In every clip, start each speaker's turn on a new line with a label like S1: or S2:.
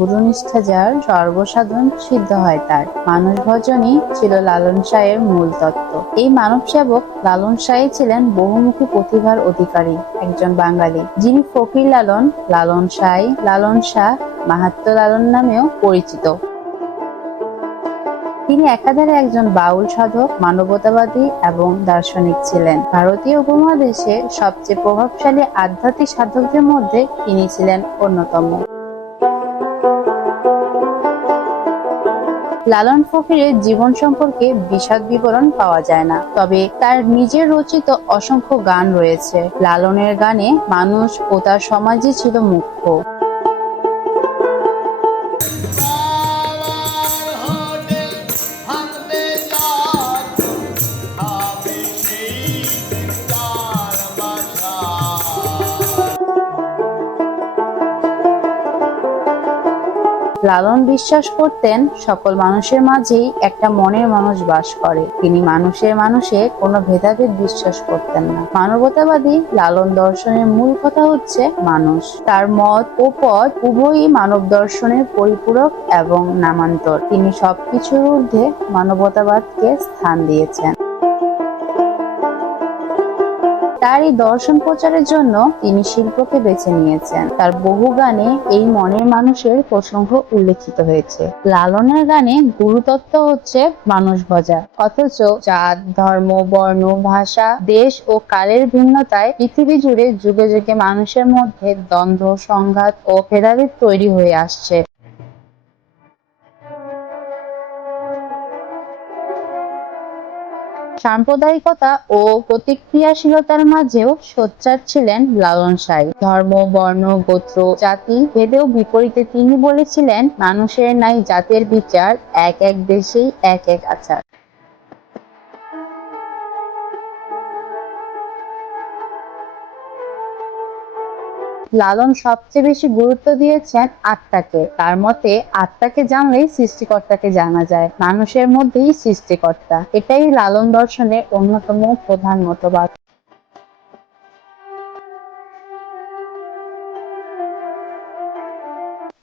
S1: গুরুনিষ্ঠা যার সর্বসাধন সিদ্ধ হয় তার। মানুষ ভজনই ছিল লালন শাহের মূল তত্ত্ব। এই মানব সেবক লালন শাহী ছিলেন বহুমুখী প্রতিভার অধিকারী একজন বাঙালি। যিনি ফকির লালন লালন শাহ লালন শাহ, মাহাত্ম লালন নামেও পরিচিত। তিনি একাধারে একজন বাউল সাধক, মানবতাবাদী এবং দার্শনিক ছিলেন। ভারতীয় উপমহাদেশে সবচেয়ে প্রভাবশালী আধ্যাত্মিক সাধকদের মধ্যে তিনি ছিলেন অন্যতম। লালন ফকিরের জীবন সম্পর্কে বিশদ বিবরণ পাওয়া যায় না। তবে তার নিজের রচিত অসংখ্য গান রয়েছে। লালনের গানে মানুষ ও তার সমাজই ছিল মুখ্য। লালন বিশ্বাস করতেন, সকল মানুষের মাঝেই একটা মনের মানুষ বাস করে। তিনি মানুষের মানুষে কোনো ভেদাভেদ বিশ্বাস করতেন না। মানবতাবাদী লালন দর্শনের মূল কথা হচ্ছে মানুষ। তার মত ও পথ উভয়ই মানব দর্শনের পরিপূরক এবং নামান্তর। তিনি সবকিছুর ঊর্ধ্বে মানবতাবাদকে স্থান দিয়েছেন। তার এই দর্শন প্রচারের জন্য তিনি শিল্পকে বেছে নিয়েছেন। তার বহু গানে এই মনের মানুষের প্রসঙ্গ উল্লেখিত হয়েছে। লালনের গানে গুরুতত্ত্ব হচ্ছে মানুষ ভজা। অথচ জাত, ধর্ম, বর্ণ, ভাষা, দেশ ও কালের ভিন্নতায় পৃথিবী জুড়ে যুগে যুগে মানুষের মধ্যে দ্বন্দ্ব, সংঘাত ও ভেদাভেদ তৈরি হয়ে আসছে। সাম্প্রদায়িকতা ও প্রতিক্রিয়াশীলতার মাঝেও সোচ্চার ছিলেন লালন সাই। ধর্ম, বর্ণ, গোত্র, জাতি ভেদেও বিপরীতে তিনি বলেছিলেন, মানুষের নাই জাতের বিচার এক এক দেশেই এক এক আচার। লালন সবচেয়ে বেশি গুরুত্ব দিয়েছেন আত্মাকে। তার মতে, আত্মাকে জানলেই সৃষ্টিকর্তাকে জানা যায়। মানুষের মধ্যেই সৃষ্টিকর্তা। এটাই লালন দর্শনের অন্যতম প্রধান মতবাদ।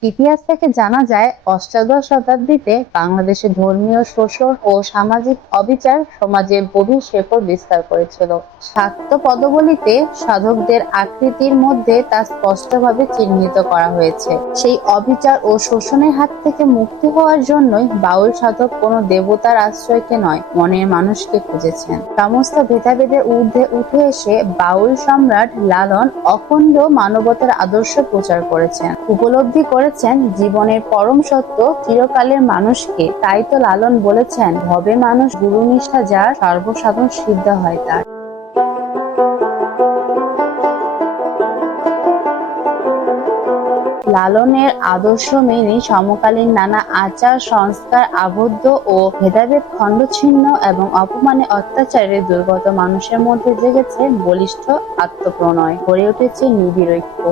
S1: ইতিহাস থেকে জানা যায়, অষ্টাদশ শতাব্দীতে বাংলাদেশে ধর্মীয় শোষণ ও সামাজিক অবিচার সমাজে গভীর শেকড় বিস্তার করেছিল। শাক্ত পদবলিতে সাধকদের আকৃতির মধ্যে তা স্পষ্টভাবে চিহ্নিত করা হয়েছে। সেই অবিচার ও শোষণের হাত থেকে মুক্তি হওয়ার জন্যই বাউল সাধক কোনো দেবতার আশ্রয়কে নয়, মনের মানুষকে খুঁজেছেন। সমস্ত ভেদাভেদের ঊর্ধ্বে উঠে এসে বাউল সম্রাট লালন অখণ্ড মানবতার আদর্শ প্রচার করেছেন। উপলব্ধি করেছেন, জীবনের পরম সত্য চিরকালের মানুষকে তাই তো লালন বলেছেন। ভবে মানুষ, গুরুনিষ্ঠা যার, সর্বসাধন সিদ্ধ হয় তার। লালনের আদর্শ মেনে সমকালীন নানা আচার, সংস্কার, আবদ্ধ ও ভেদাভেদ, খণ্ডচ্ছিন্ন এবং অপমানে অত্যাচারে দুর্গত মানুষের মধ্যে জেগেছে বলিষ্ঠ আত্মপ্রণয়, গড়ে উঠেছে নিবিড় ঐক্য।